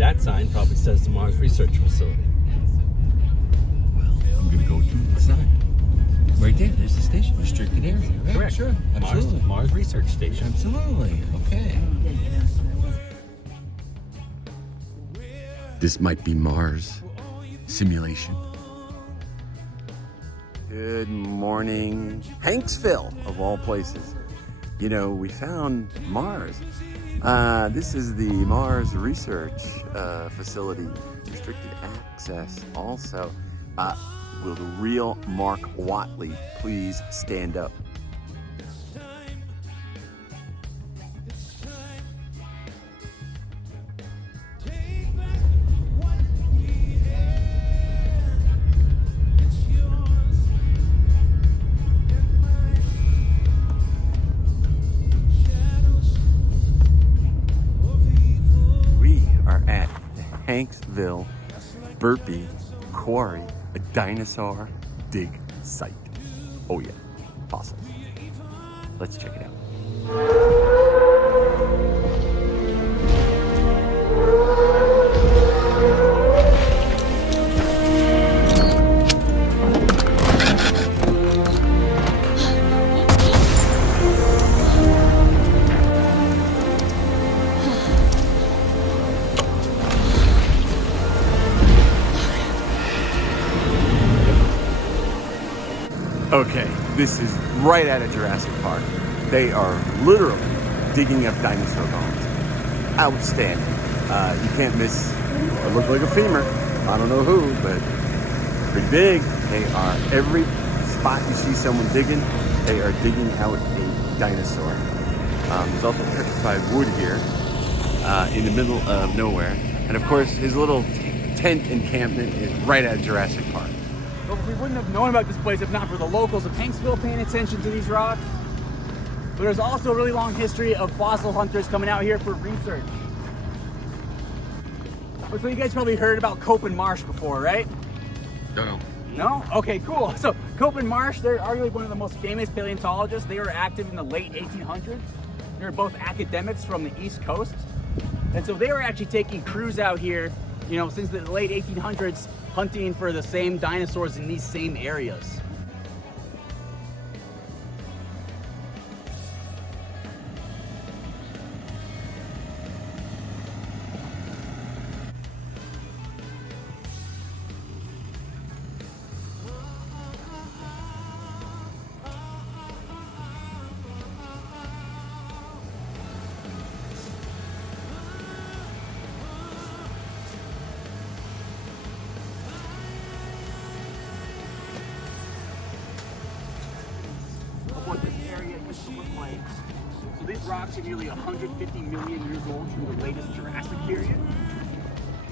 that sign probably says the Mars Research Facility. Well, I'm going to go to the sign. Right there, there's the station. Restricted area, right? Correct. Sure, absolutely. Mars Research Station. Absolutely, okay. This might be Mars simulation. Good morning, Hanksville, of all places. You know, we found Mars. This is the Mars Research Facility, restricted access also. Will the real Mark Watley please stand up? We are at the Hanksville Burpee Quarry, a dinosaur dig site. Oh yeah, fossils. Let's check it out. Okay, this is right out of Jurassic Park. They are literally digging up dinosaur bones. Outstanding. You can't miss what looked like a femur. I don't know who, but pretty big. They are, every spot you see someone digging, they are digging out a dinosaur. There's also petrified wood here in the middle of nowhere. And of course, his little tent encampment is right out of Jurassic Park. But we wouldn't have known about this place if not for the locals of Hanksville paying attention to these rocks. But there's also a really long history of fossil hunters coming out here for research. So you guys probably heard about Cope and Marsh before, right? No. No? Okay, cool. So Cope and Marsh, they're arguably one of the most famous paleontologists. They were active in the late 1800s. They were both academics from the East Coast. And so they were actually taking crews out here, you know, since the late 1800s, hunting for the same dinosaurs in these same areas. Of what this area used to look like. So these rocks are nearly 150 million years old from the latest Jurassic period.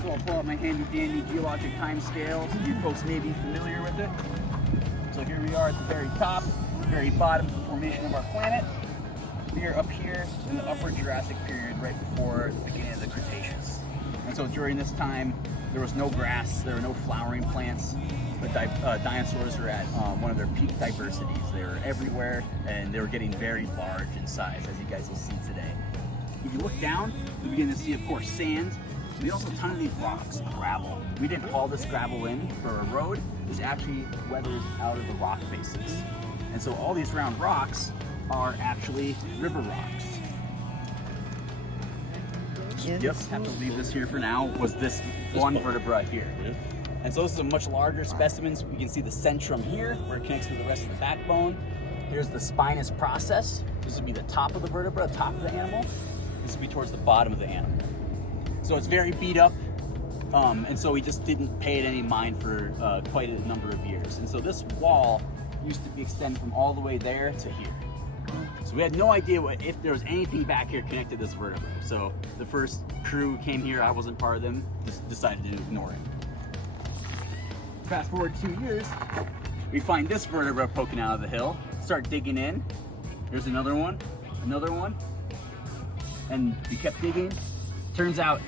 So I'll pull out my handy dandy geologic time scale so you folks may be familiar with it. So here we are at the very top, very bottom of the formation of our planet. We are up here in the upper Jurassic period right before the beginning of the Cretaceous. And so during this time, there was no grass, there were no flowering plants. The dinosaurs were at one of their peak diversities. They were everywhere and they were getting very large in size, as you guys will see today. If you look down, you begin to see, of course, sand. We also have a ton of these rocks, gravel. We didn't haul this gravel in for a road. This actually weathers out of the rock faces. And so all these round rocks are actually river rocks. Yep, have to leave this here for now, was this one vertebra here. And so this is a much larger specimen. We can see the centrum here, where it connects to the rest of the backbone. Here's the spinous process. This would be the top of the vertebra, top of the animal. This would be towards the bottom of the animal. So it's very beat up, and so we just didn't pay it any mind for quite a number of years. And so this wall used to extend from all the way there to here. So we had no idea if there was anything back here connected to this vertebra. So the first crew who came here, I wasn't part of them, just decided to ignore it. Fast forward 2 years, we find this vertebra poking out of the hill, start digging in. There's another one, and we kept digging. Turns out,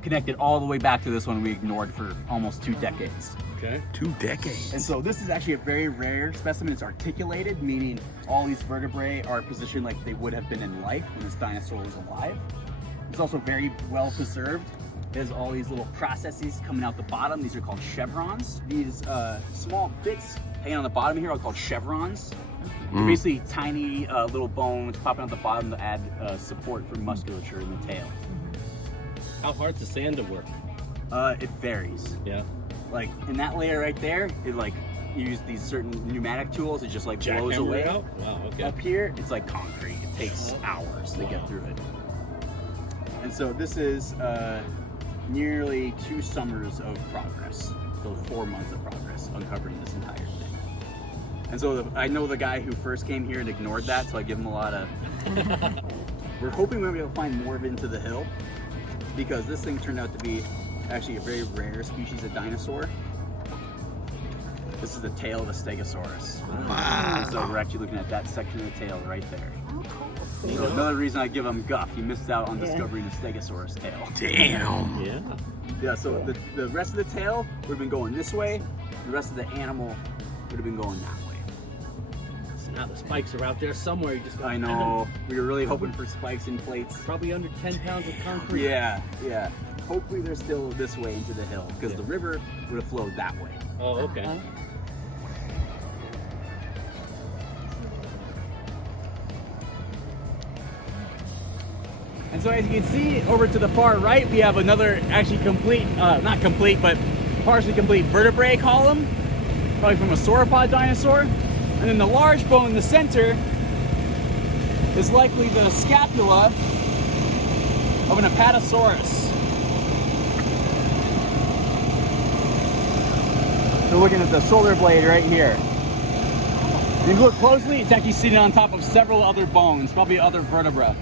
connected all the way back to this one we ignored for almost 2 decades. Okay. 2 decades. And so this is actually a very rare specimen. It's articulated, meaning all these vertebrae are positioned like they would have been in life when this dinosaur was alive. It's also very well preserved. There's all these little processes coming out the bottom. These are called chevrons. These small bits hanging on the bottom here are called chevrons. They're basically tiny little bones popping out the bottom to add support for musculature in the tail. How hard's the sand to work? It varies. Yeah. Like in that layer right there, it like you use these certain pneumatic tools. It just like blows away. Out? Wow, okay. Up here, it's like concrete. It takes hours to get through it. And so this is nearly 2 summers of progress. So 4 months of progress uncovering this entire thing. And so I know the guy who first came here and ignored that, so I give him a lot of... We're hoping we're going to be able to find more of it into the hill, because this thing turned out to be actually a very rare species of dinosaur. This is the tail of a stegosaurus. Wow. And so we're actually looking at that section of the tail right there. So another reason I give him guff, he missed out on discovering the stegosaurus tail. Damn. Yeah. Yeah, so the rest of the tail would have been going this way, the rest of the animal would have been going that way. So now the spikes are out there somewhere. You just got I know, we were really hoping for spikes and plates. Probably under 10 pounds of concrete. Yeah. Hopefully they're still this way into the hill, because the river would have flowed that way. Oh, okay. And so as you can see, over to the far right, we have another actually complete, not complete, but partially complete vertebrae column, probably from a sauropod dinosaur. And then the large bone in the center is likely the scapula of an apatosaurus. So looking at the shoulder blade right here. If you look closely, it's actually sitting on top of several other bones, probably other vertebrae.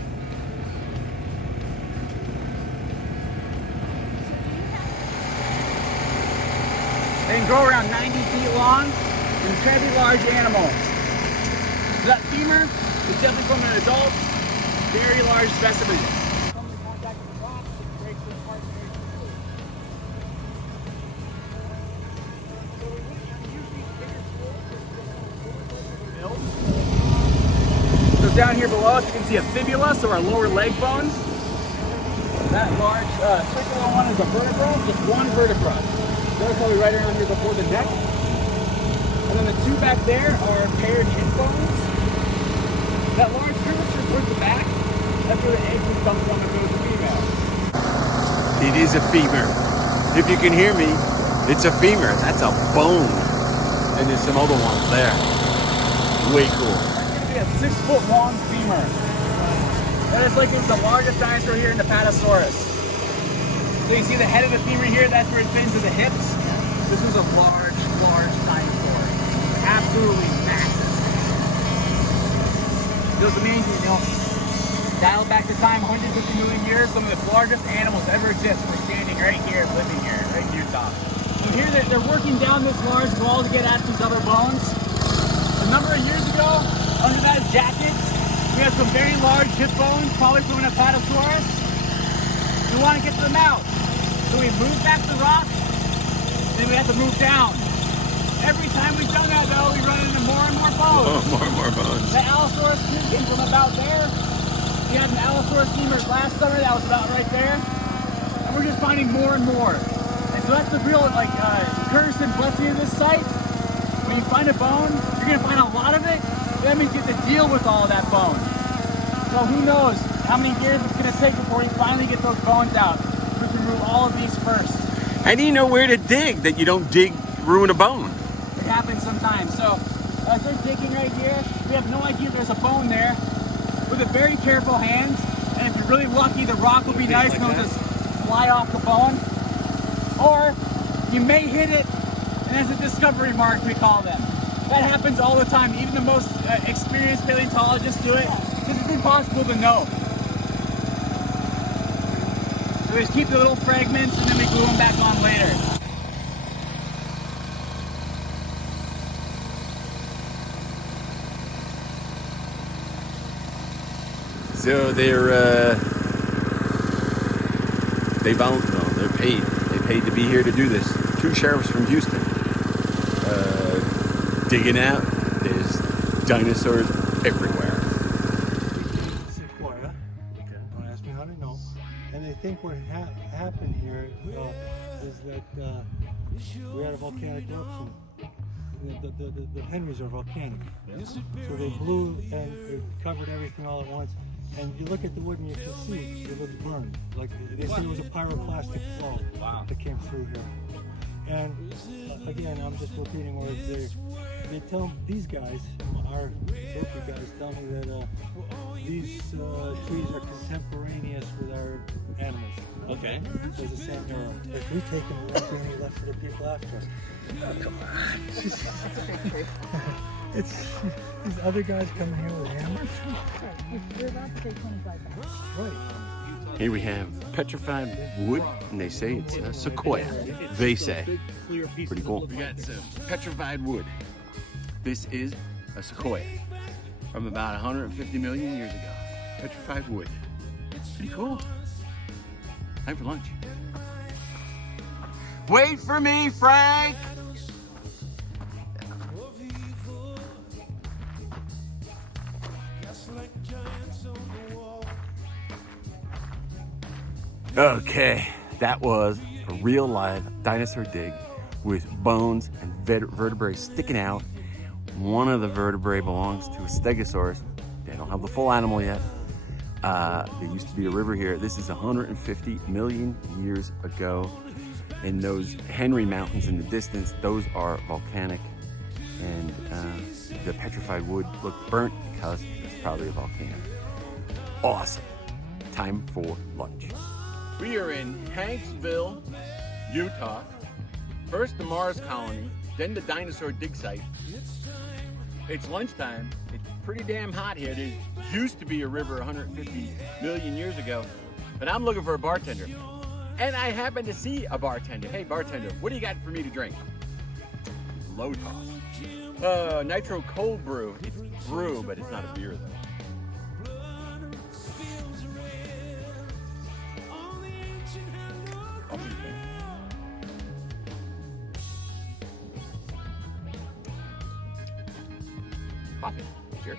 They can grow around 90 feet long and fairly large animals. So that femur is definitely from an adult, very large specimen. So down here below us, you can see a fibula, so our lower leg bones. That large circular one is a vertebra, just one vertebra. They're probably right around here before the neck. And then the two back there are paired hip bones. That large curvature towards the back, that's where the egg would come from if it was a female. It is a femur. If you can hear me, it's a femur. That's a bone. And there's some other ones there. Way cool. That's gonna be a 6-foot long femur. That is like it's the largest dinosaur here in the Apatosaurus. So you see the head of the femur here, that's where it's been to the hips. This is a large, large dinosaur. Absolutely massive. It was amazing, you know. Dial back the time 150 million years, some of the largest animals ever exist were standing right here, living here, right in Utah. So here they're working down this large wall to get at these other bones. A number of years ago, under that jacket, we had some very large hip bones, probably from an Apatosaurus. We want to get them out. So we moved back the rock, then we had to move down. Every time we've done that though, we run into more and more bones. Oh, more and more bones. The Allosaurus came from about there. We had an Allosaurus femur last summer that was about right there. And we're just finding more and more. And so that's the real curse and blessing of this site. When you find a bone, you're gonna find a lot of it. That means you get to deal with all of that bone. So who knows how many years it's gonna take before you finally get those bones out. We can remove all of these first. How do you know where to dig that you don't ruin a bone? It happens sometimes. So as they're digging right here, we have no idea if there's a bone there. With a very careful hand, and if you're really lucky, the rock will be nice and it'll just fly off the bone. Or you may hit it, and there's a discovery mark, we call them. That happens all the time. Even the most experienced paleontologists do it, because it's impossible to know. So we just keep the little fragments and then we glue them back on later. So they're paid. They paid to be here to do this. 2 sheriffs from Houston. Digging out. There's dinosaurs everywhere. Sequoia. Okay. Don't ask me how to know. And they think what happened here is that we had a volcanic eruption. The Henrys are volcanic. So they blew and it covered everything all at once. And you look at the wood and you can see it looks burned. Like they said it was a pyroclastic flow that came through here. And again, I'm just repeating words. They tell these guys, our local guys, tell me that these trees are contemporaneous with our animals. Okay. So it's the same era. If we take them, we won't be any left for the people after us. Oh, come on. It's these other guys coming here with hammers. We're about to take 25 back. Right. Here we have petrified wood, and they say it's a sequoia. They say. Pretty cool. We got some petrified wood. This is a sequoia from about 150 million years ago. Petrified wood. Pretty cool. Time for lunch. Wait for me, Frank! Okay, that was a real live dinosaur dig with bones and vertebrae sticking out. One of the vertebrae belongs to a stegosaurus. They don't have the full animal yet. There used to be a river here. This is 150 million years ago. And those Henry Mountains in the distance, those are volcanic. And the petrified wood looked burnt because it's probably a volcano. Awesome. Time for lunch. We are in Hanksville, Utah. First the Mars colony, then the dinosaur dig site. It's lunchtime. It's pretty damn hot here. There used to be a river 150 million years ago, but I'm looking for a bartender. And I happen to see a bartender. Hey bartender, what do you got for me to drink? Low toss. Nitro cold brew. It's brew, but it's not a beer though. Coffee. Cheers.